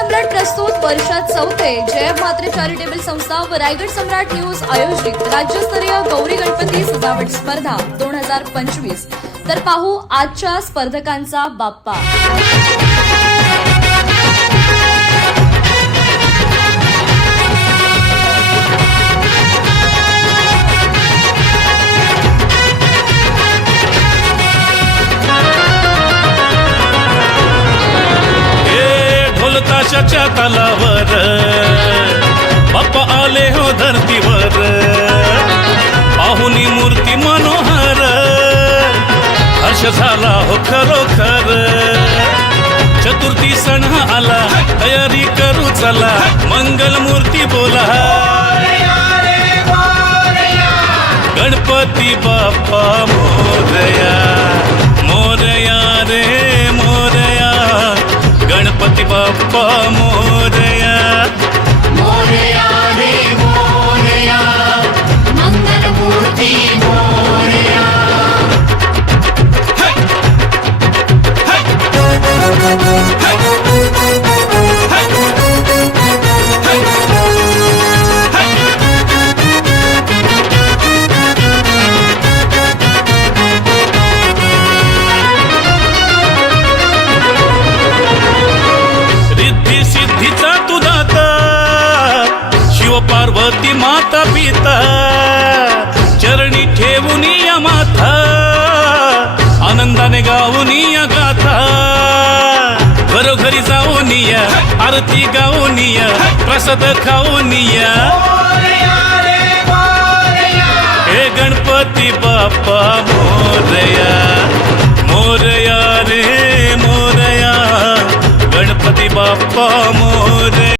सम्राट प्रस्तुत वर्षात चौथे जय म्हात्रे चॅरिटेबल संस्था व रायगड सम्राट न्यूज आयोजित राज्यस्तरीय गौरी गणपती सजावट स्पर्धा 2025। तर पाहू आजच्या स्पर्धकांचा बाप्पा। ताशाच्या तालावर बाप्पा आले हो धरतीवर, पाहुनी मूर्ती मनोहर, हर्ष झाला हो खरोखर। चतुर्थी सण आला, तयारी करू चला, मंगल मूर्ती बोला, गणपती बाप्पा मोरया, मोरया रे मोरया, गणपती बाप्पा मोरया, मोरया रे मोरया, मंगल मूर्ती मोरया। सिद्धीचा तू दाता, शिव पार्वती माता पिता, चरणी ठेवून या माथा, आनंदाने गाऊन या गाथा, घरोघरी जाऊन या, आरती गाऊन या, प्रसाद खाऊन या, हे गणपती बाप्पा मोरया, मोरया रे मोरया, गणपती बाप्पा मोरया।